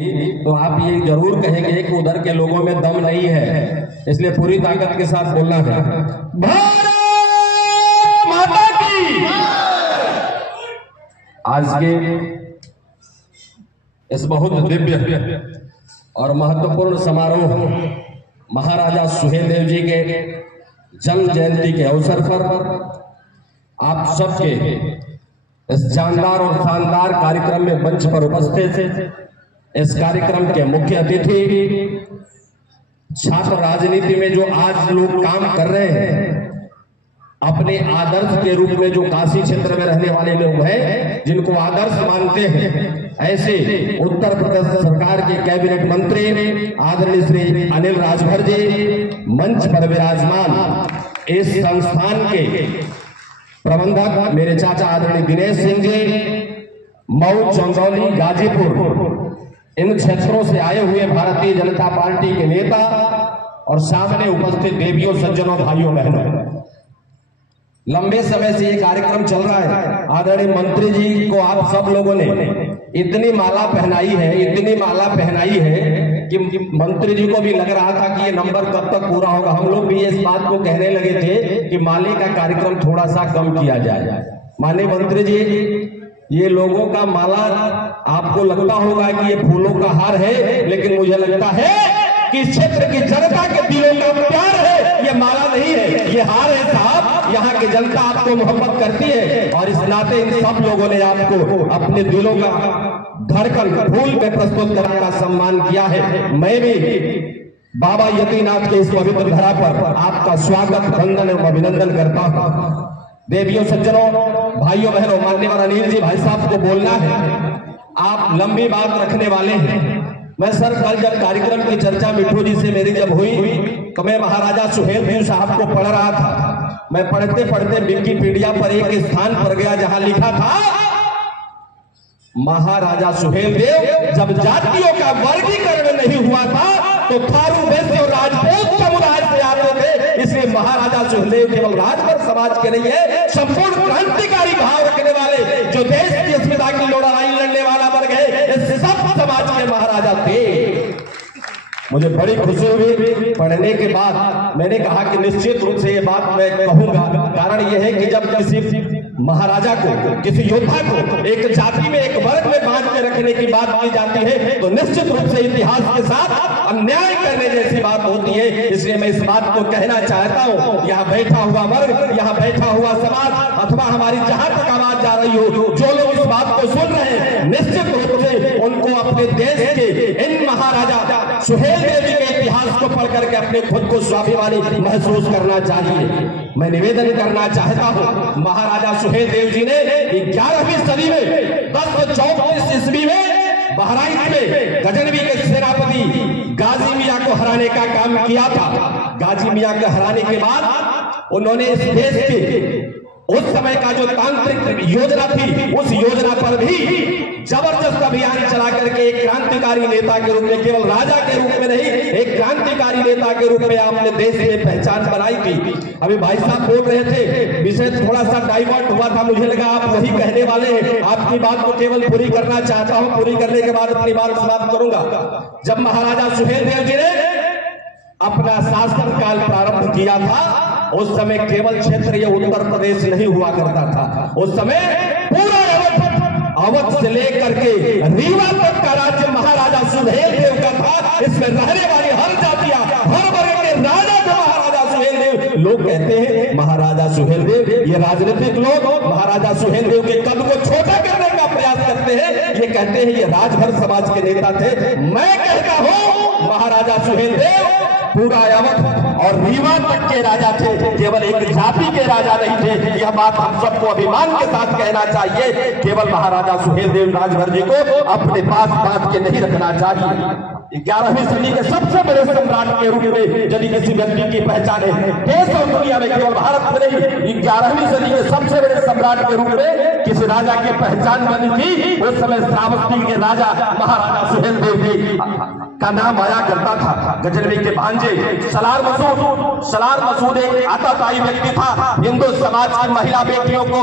तो आप ये जरूर कहेंगे कि उधर के लोगों में दम नहीं है, इसलिए पूरी ताकत के साथ बोलना है। भारत माता की। आज के इस बहुत दिव्य और महत्वपूर्ण समारोह महाराजा सुहेलदेव जी के जन्म जयंती के अवसर पर आप सबके इस जानदार और शानदार कार्यक्रम में मंच पर उपस्थित थे। इस कार्यक्रम के मुख्य अतिथि छात्र राजनीति में जो आज लोग काम कर रहे हैं, अपने आदर्श के रूप में जो काशी क्षेत्र में रहने वाले लोग हैं, जिनको आदर्श मानते हैं, ऐसे उत्तर प्रदेश सरकार के कैबिनेट मंत्री आदरणीय श्री अनिल राजभर जी मंच पर विराजमान, इस संस्थान के प्रबंधक मेरे चाचा आदरणीय दिनेश सिंह जी, मऊ, चंदौली, गाजीपुर, इन क्षेत्रों से आए हुए भारतीय जनता पार्टी के नेता और सामने उपस्थित देवियों, सज्जनों, भाइयों, बहनों, लंबे समय से ये कार्यक्रम चल रहा है। आदरणीय मंत्री जी को आप सब लोगों ने इतनी माला पहनाई है, इतनी माला पहनाई है कि मंत्री जी को भी लग रहा था कि ये नंबर कब तक पूरा होगा। हम लोग भी इस बात को कहने लगे थे कि माले का कार्यक्रम थोड़ा सा कम किया जाए। माननीय मंत्री जी, ये लोगों का माला आपको लगता होगा कि ये फूलों का हार है, लेकिन मुझे लगता है कि इस क्षेत्र की जनता के दिलों का प्यार है, ये माला नहीं है, ये हार है साहब। यहाँ की जनता आपको मोहब्बत करती है और इस नाते इन सब लोगों ने आपको अपने दिलों का धड़कन फूल में प्रस्तुत करने का सम्मान किया है। मैं भी बाबा यतीनाथ के इस पवित्र धरा पर आपका स्वागत, वंदन और अभिनंदन करता हूँ। देवियों, सज्जनों, भाइयों, बहनों, मान्यवर अनिल जी भाई साहब को बोलना है, आप लंबी बात रखने वाले हैं। मैं सर कल जब कार्यक्रम की चर्चा मिठू जी से मेरी जब हुई तो मैं महाराजा सुहेलदेव साहब को पढ़ रहा था। मैं पढ़ते पढ़ते विकिपीडिया पर एक स्थान पर गया जहां लिखा था, महाराजा सुहेलदेव जब जातियों का वर्गीकरण नहीं हुआ था तो थारू, वैश्य और राजपूत समुदाय से आते थे। इसलिए महाराजा सुहेलदेव केवल राजभर समाज के नहीं है, संपूर्ण क्रांतिकारी भाव रखने वाले, जो देश की अस्मिता की लड़ाई लड़ने वाला वर्ग है, इस सब समाज के महाराजा थे। मुझे बड़ी खुशी हुई पढ़ने के बाद। मैंने कहा कि निश्चित रूप से ये बात मैं कहूंगा, कारण यह है कि जब किसी महाराजा को, किसी योद्धा को एक जाति में, एक वर्ग में बांध के रखने की बात की जाती है तो निश्चित रूप से इतिहास के साथ अन्याय करने जैसी बात होती है। इसलिए मैं इस बात को कहना चाहता हूँ, यहाँ बैठा हुआ वर्ग, यहाँ बैठा हुआ समाज, अथवा हमारी जहां तक आवाज जा रही हो, जो लोग इस बात को सुन रहे हैं, निश्चित रूप से उनको अपने देश के इन महाराजा सुहेलदेव जी के इतिहास को पढ़ करके अपने खुद को स्वाभिमानी महसूस करना चाहिए। मैं निवेदन करना चाहता हूं, महाराजा सुहेलदेव जी ने 11वीं सदी में 1034 ईस्वी में बहराइच में गजनवी के सेनापति गाजी मियां को हराने का काम किया था। गाजी मियां को हराने के बाद उन्होंने इस देश के उस समय का जो तांत्रिक योजना थी, उस योजना पर भी जबरदस्त अभियान चला करके एक क्रांतिकारी नेता के रूप में, केवल राजा के रूप में नहीं, एक क्रांतिकारी नेता के रूप में आपने देश में पहचान बनाई थी। अभी भाई साहब बोल रहे थे, विषय थोड़ा सा डाइवर्ट हुआ था, मुझे लगा आप वही कहने वाले हैं। आपकी बात को केवल पूरी करना चाहता हूं, पूरी करने के बाद अपनी बात समाप्त करूंगा। जब महाराजा सुहेलदेव जी ने अपना शासन काल प्रारंभ किया था, उस समय केवल क्षेत्र ये उत्तर प्रदेश नहीं हुआ करता था। उस समय पूरा अवध से लेकर के रीवा तक का राज्य महाराजा सुहेलदेव का था। इसमें रहने वाली हर जातियां, हर वर्ग के राजा जो महाराजा सुहेलदेव, लोग कहते हैं महाराजा सुहेलदेव, ये राजनीतिक लोग महाराजा सुहेलदेव के कद को छोटा करने का प्रयास करते हैं। ये कहते हैं ये राजभर समाज के नेता थे। मैं कहता हूं महाराजा सुहेलदेव पूरा अवध और रीवा तक के राजा थे, केवल एक जाति के राजा नहीं थे। यह बात हम सबको अभिमान के साथ कहना चाहिए। केवल महाराजा सुहेलदेव राजभर जी को अपने पास बांध के नहीं रखना चाहिए। 11वीं सदी के सबसे बड़े सम्राट के रूप में यदि किसी व्यक्ति की पहचान है देश और दुनिया में, केवल भारत में नहीं, 11वीं सदी के सबसे बड़े सम्राट के रूप में किसी राजा की पहचान बनी थी, उस समय श्रावस्ती के राजा महाराजा सुहेलदेव जी का नाम आया करता था। गजनवी के भांजे सलार मसूद एक आताताई व्यक्ति था। हिंदू समाज की महिला बेटियों को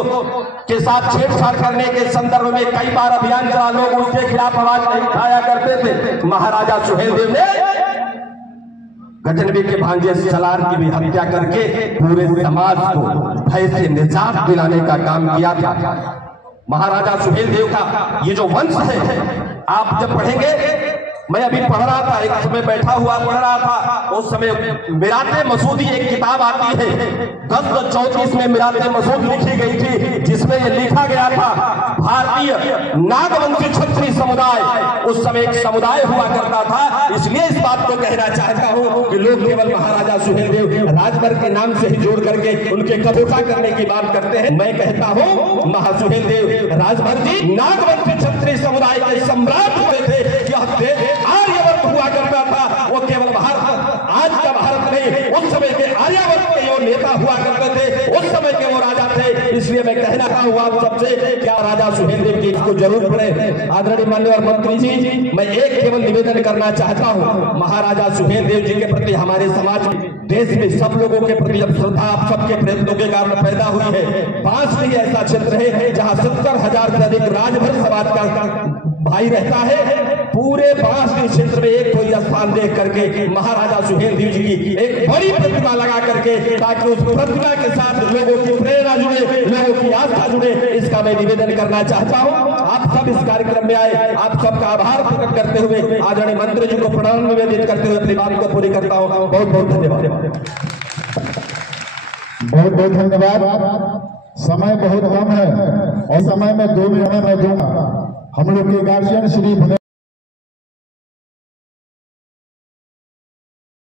के साथ छेड़छाड़ करने के संदर्भ में कई बार अभियान चला, लोग उसके खिलाफ आवाज नहीं उठाया करते थे। महाराजा सुहेलदेव ने गजनवी के भांजे सलार की भी हत्या करके पूरे समाज को भय से निजात दिलाने का काम किया था। महाराजा सुहेलदेव का ये जो वंश है, आप जब पढ़ेंगे, मैं अभी पढ़ रहा था, एक समय बैठा हुआ पढ़ रहा था, उस समय मिराते मसूदी एक किताब आती है, गज़ 34 में मिराते मसूद लिखी गई थी, जिसमें ये लिखा गया था भारतीय नागवंशी क्षत्रिय समुदाय उस समय एक समुदाय हुआ करता था। इसलिए इस बात को कहना चाहता हूं कि लोग केवल महाराजा सुहेलदेव राजभर के नाम से ही जोड़ करके उनके कबूता करने की बात करते हैं। मैं कहता हूं महासुहेलदेव राजभर जी नागवंशी क्षत्रिय समुदाय के सम्राट हुए थे। यह आर्यवर्त हुआ करता था, वो केवल भारत, आज का भारत नहीं, उस समय के आर्यवर्त के जो नेता हुआ करते थे, उस समय के वो राजा थे। इसलिए मैं कहना चाहूंगा आप सबसे, क्या राजा सुहेलदेव जी को जरूर पढ़े। आदरणीय माननीय मंत्री जी, मैं एक केवल निवेदन करना चाहता हूं, महाराजा सुहेलदेव जी के प्रति हमारे समाज में, देश में सब लोगों के प्रति अब श्रद्धा आप सबके प्रयत्नों के कारण पैदा हुई है। बांसडीह ऐसा क्षेत्र है जहां 70,000 से अधिक राजभर समाज का भाई रहता है। पूरे बांसडीह क्षेत्र में एक कोई स्थान देख करके महाराजा सुहेलदेव जी की एक बड़ी प्रतिमा लगा करके, ताकि उस प्रतिमा के साथ लोगों की प्रेरणा जुड़े, लोगों की आस्था जुड़े, इसका मैं निवेदन करना चाहता हूं। आप सब इस कार्यक्रम में आए, आप सबका आभार प्रकट करते हुए आदरणीय मंत्री जी को प्रणाम निवेदित करते हुए अपनी बात को पूरी करता हूं। बहुत बहुत धन्यवाद। बहुत बहुत धन्यवाद। समय बहुत कम है और समय में 2 मिनट में दूंगा। हम लोग के गार्जियन श्री